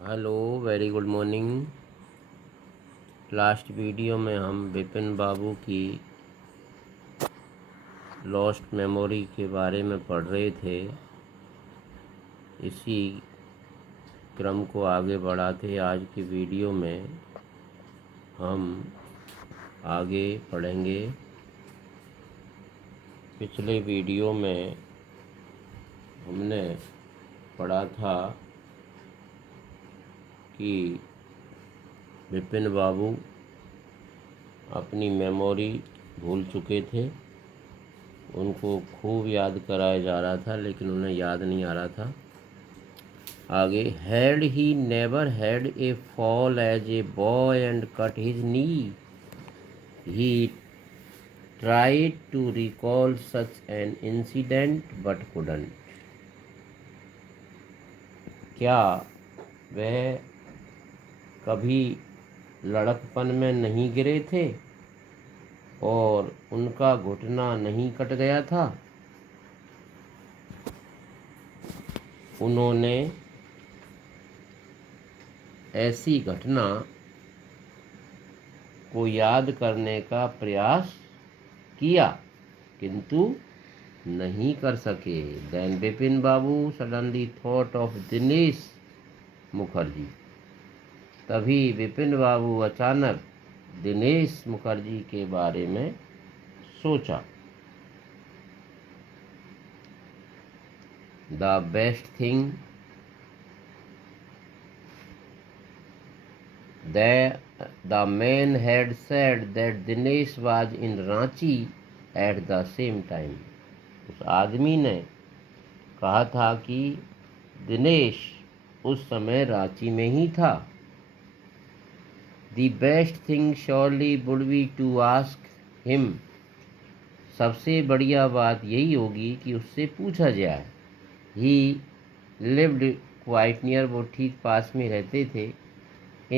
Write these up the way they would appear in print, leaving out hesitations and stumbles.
Hello, very good morning. Last video में हम विपिन बाबू की लॉस्ट मेमोरी के बारे में पढ़ रहे थे। इसी क्रम को आगे बढ़ाते आज की वीडियो में हम आगे पढ़ेंगे। पिछले वीडियो में हमने पढ़ा था कि विपिन बाबू अपनी मेमोरी भूल चुके थे। उनको खूब याद कराया जा रहा था लेकिन उन्हें याद नहीं आ रहा था। आगे, had he never had a fall as a boy and cut his knee, he tried to recall such an incident but couldn't. क्या वह कभी लड़कपन में नहीं गिरे थे और उनका घुटना नहीं कट गया था? उन्होंने ऐसी घटना को याद करने का प्रयास किया किंतु नहीं कर सके। Then Vipin Babu suddenly thought of Dinesh Mukherjee. तभी विपिन बाबू अचानक दिनेश मुखर्जी के बारे में सोचा। The best thing the man had said that Dinesh was in Ranchi at the same time. उस आदमी ने कहा था कि दिनेश उस समय रांची में ही था। The best thing surely would be to ask him. सबसे बढ़िया बात यही होगी कि उससे पूछा जाए। He lived quite near, वो ठीक पास में रहते थे।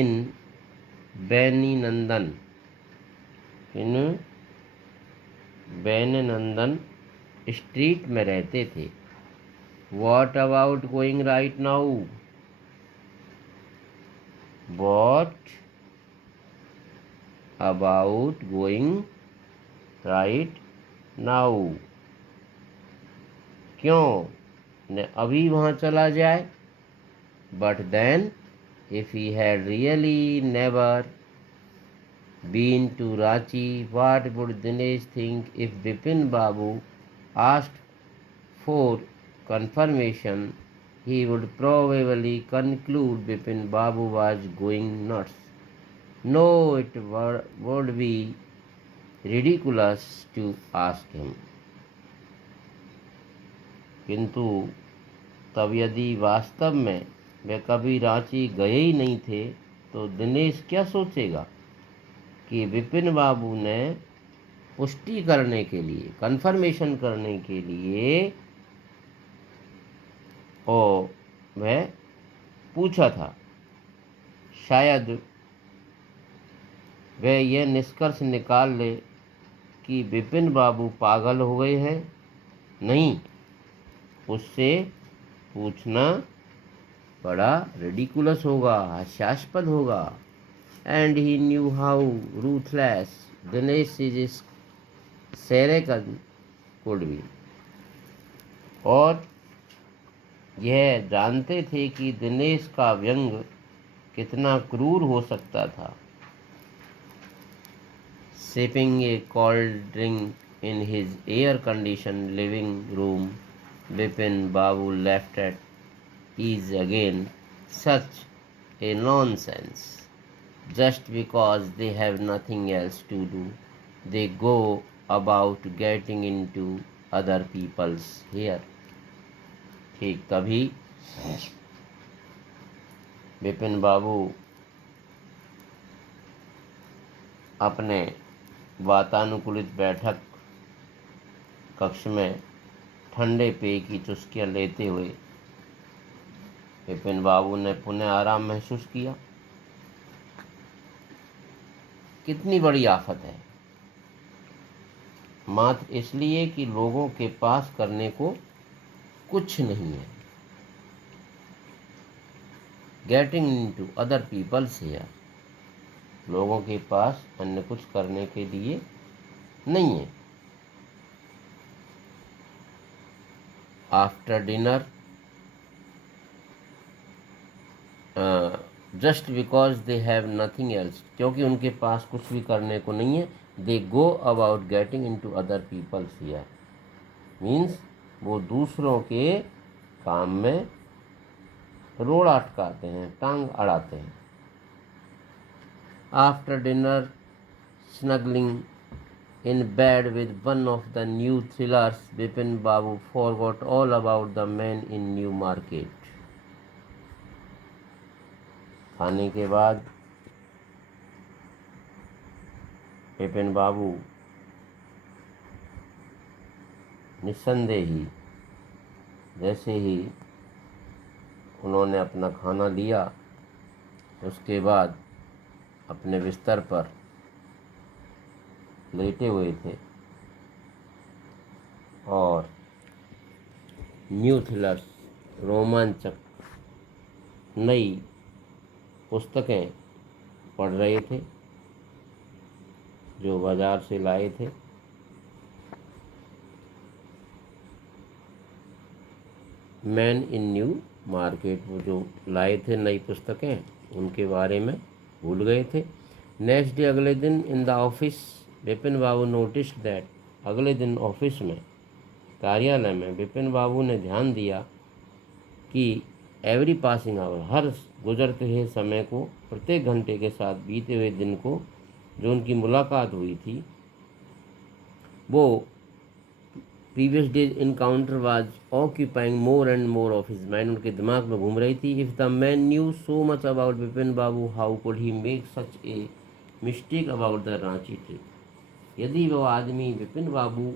इन बैनीनंदन स्ट्रीट में रहते थे। What about going right now? What about going right now? क्यों न अभी वहाँ चला जाए? But then, if he had really never been to Ranchi, what would Dinesh think if Bipin Babu asked for confirmation? He would probably conclude Bipin Babu was going nuts. No, it would be ridiculous to ask him. किंतु तब यदि वास्तव में वे कभी रांची गए ही नहीं थे तो दिनेश क्या सोचेगा कि विपिन बाबू ने पुष्टि करने के लिए, कंफर्मेशन करने के लिए और वह पूछा था। शायद वह यह निष्कर्ष निकाल ले कि विपिन बाबू पागल हो गए हैं। नहीं, उससे पूछना बड़ा रिडिकुलस होगा, हास्यास्पद होगा। And he knew how ruthless Dinesh is Serekan could be. और यह जानते थे कि दिनेश का व्यंग कितना क्रूर हो सकता था। Sipping A cold drink in his air condition living room, Vipin Babu left eight is again such a nonsense. Just because they have nothing else to do, they go about getting into other people's hair. ठीक तभी विपिन बाबू अपने वातानुकूलित बैठक कक्ष में ठंडे पेय की चुस्कियां लेते हुए विपिन बाबू ने पुनः आराम महसूस किया। कितनी बड़ी आफत है, मात्र इसलिए कि लोगों के पास करने को कुछ नहीं है। Getting into other people's hair, लोगों के पास अन्य कुछ करने के लिए नहीं है। After dinner, just because they have nothing else, क्योंकि उनके पास कुछ भी करने को नहीं है। They go about getting into other people's hair, means वो दूसरों के काम में रोड़ अटकाते हैं, टांग अड़ाते हैं। After dinner, snuggling in bed with one of the new thrillers, Bipin Babu forgot all about the man in New Market. खाने के बाद बिपिन बाबू निस्संदेही जैसे ही उन्होंने अपना खाना लिया, उसके बाद अपने बिस्तर पर लेटे हुए थे और न्यू थ्रिलर्स, रोमांचक नई पुस्तकें पढ़ रहे थे जो बाजार से लाए थे। मैन इन न्यू मार्केट, वो जो लाए थे नई पुस्तकें, उनके बारे में भूल गए थे। नेक्स्ट डे, अगले दिन, in the office, Bipin Babu noticed that, अगले दिन ऑफिस में, कार्यालय में, बिपिन बाबू ने ध्यान दिया कि एवरी पासिंग आवर, हर गुजरते हुए समय को, प्रत्येक घंटे के साथ बीते हुए दिन को, जो उनकी मुलाकात हुई थी, वो previous days encounter was occupying more and more of his mind, उनके दिमाग में घूम रही थी। If the man new so much about Bipin Babu, how could he make such a mistake about the Ranchi trip, यदि वो आदमी बिपिन बाबू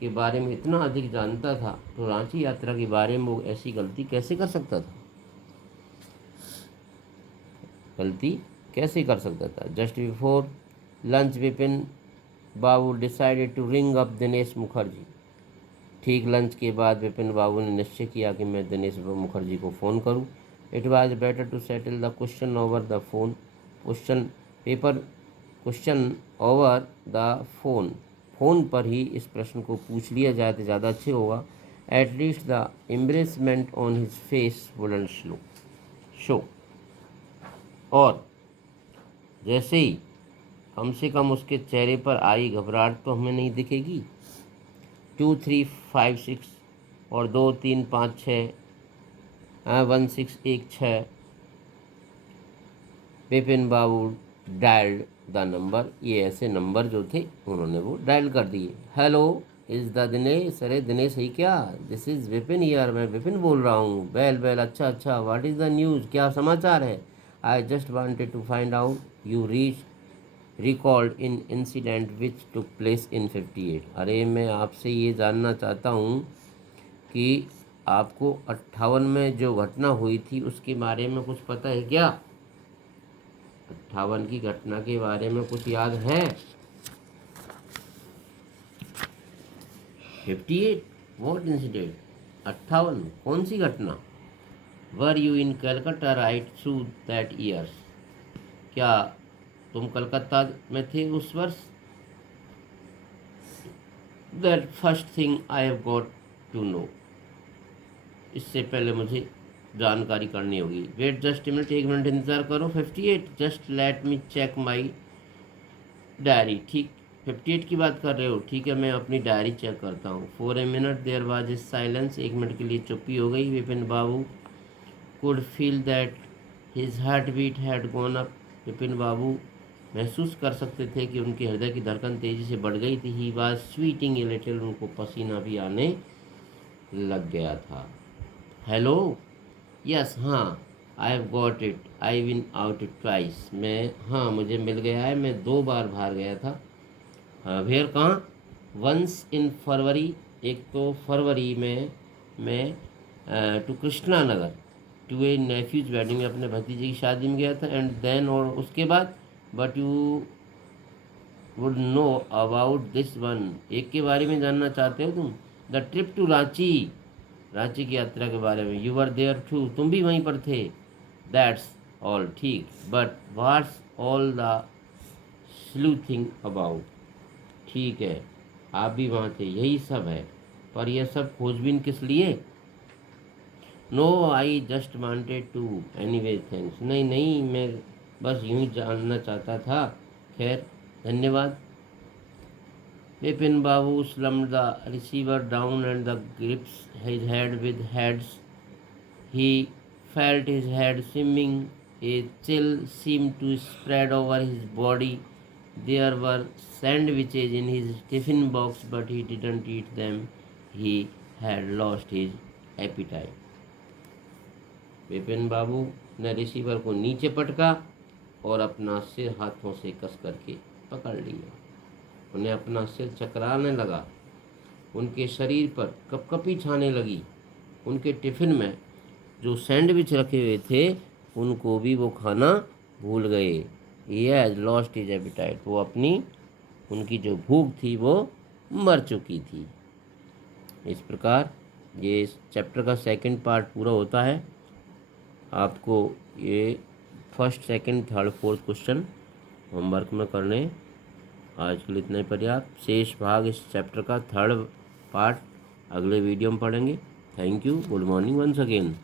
के बारे में इतना अधिक जानता था तो रांची यात्रा के बारे में वो ऐसी गलती कैसे कर सकता था, गलती कैसे कर सकता था। Just before lunch, Bipin Babu decided to ring up Dinesh Mukherjee, ठीक लंच के बाद बिपिन बाबू ने निश्चय किया कि मैं दिनेश मुखर्जी को फ़ोन करूं। It was better to settle the question over the phone, question over the phone, phone पर ही इस प्रश्न को पूछ लिया जाए तो ज़्यादा अच्छे होगा। At least the embarrassment on his face wouldn't show, और जैसे ही कम से कम उसके चेहरे पर आई घबराहट तो हमें नहीं दिखेगी। 2 3 5 6 और 2 3 5 6 1 6 1 6, बिपिन बाबू डायल्ड द नंबर, ये ऐसे नंबर जो थे उन्होंने वो डायल कर दिए। हेलो, इज़ द दिनेश, अरे दिनेश है क्या, दिस इज़ विपिन हियर, मैं विपिन बोल रहा हूँ। वेल वेल, अच्छा अच्छा, व्हाट इज़ द न्यूज़, क्या समाचार है। I just wanted to find out you reach recalled in incident which took place in 58, अरे मैं आपसे ये जानना चाहता हूँ कि आपको 58 में जो घटना हुई थी उसके बारे में कुछ पता है क्या, 58 की घटना के बारे में कुछ याद है। 58, वॉट इंसिडेंट, 58 कौन सी घटना। Were you in Calcutta right through that years, क्या तुम कलकत्ता में थे उस वर्ष। That first thing I have got to know, इससे पहले मुझे जानकारी करनी होगी। वेट जस्ट मिनट, एक मिनट इंतज़ार करो। 58, just let me check my diary, ठीक 58 की बात कर रहे हो, ठीक है मैं अपनी डायरी चेक करता हूँ। For a minute there was a silence, एक मिनट के लिए चुप्पी हो गई। Vipin Babu could feel that his heart beat had gone up, Vipin Babu महसूस कर सकते थे कि उनके हृदय की धड़कन तेज़ी से बढ़ गई थी। He was sweating a little, उनको पसीना भी आने लग गया था। हेलो, यस, हाँ, आई have got it, I win out it twice, मैं, हाँ मुझे मिल गया है, मैं 2 बार बाहर गया था। वेयर, कहाँ। वंस इन फरवरी, एक तो फरवरी में मैं to Krishnanagar to a nephew's wedding में, अपने भतीजे की शादी में गया था। एंड देन, और उसके बाद, but you would know about this one, एक के बारे में जानना चाहते हो तुम, the trip to Ranchi, Ranchi की यात्रा के बारे में। यू वर देयर टू, तुम भी वहीं पर थे। दैट्स ऑल, ठीक, but what's all the sleuthing about, ठीक है, आप भी वहाँ थे, यही सब है, पर यह सब खोजबीन किस लिए? No I just wanted to, anyway thanks, नहीं नहीं, मैं बस यूं ही जानना चाहता था, खैर धन्यवाद। Vipin Babu slammed the receiver down and the grips his head with heads, he felt his head swimming, a chill seemed to spread over his body. There were sandwiches in his tiffin box, but he didn't eat them. He had lost his appetite. Vipin Babu ने receiver को नीचे पटका और अपना सिर हाथों से कस करके पकड़ लिया। उन्हें अपना सिर चकराने लगा, उनके शरीर पर कपकपी छाने लगी। उनके टिफिन में जो सैंडविच रखे हुए थे उनको भी वो खाना भूल गए। He has lost his appetite, वो अपनी उनकी जो भूख थी वो मर चुकी थी। इस प्रकार ये इस चैप्टर का सेकंड पार्ट पूरा होता है। आपको ये first second third fourth question homework में करने, आज के लिए इतना ही पर्याप्त। शेष भाग इस चैप्टर का थर्ड पार्ट अगले वीडियो में पढ़ेंगे। Thank you, good morning once again.